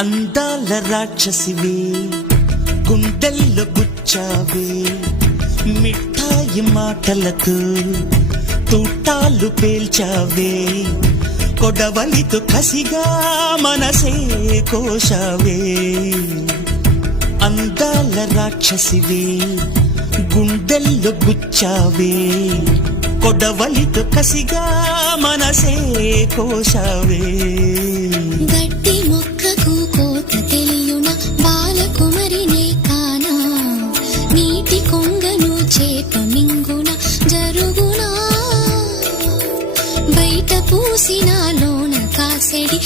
అందాల రాక్షసివే గుండెల్లో గుచ్చావే మిఠాయి మాటలతో తూటాలు పేల్చావే కొడవలితో కసిగా మనసే కోశావే అందాల రాక్షసివే గుండెల్లో గుచ్చావే కొడవలితో కసిగా మనసే కోశావే గట్టి మొక్కకు కోత తెలియున బాలకుమరినే కానా నీటి కొంగను చేప మింగున జరుగునా బయట పూసిన లోన కాసెడి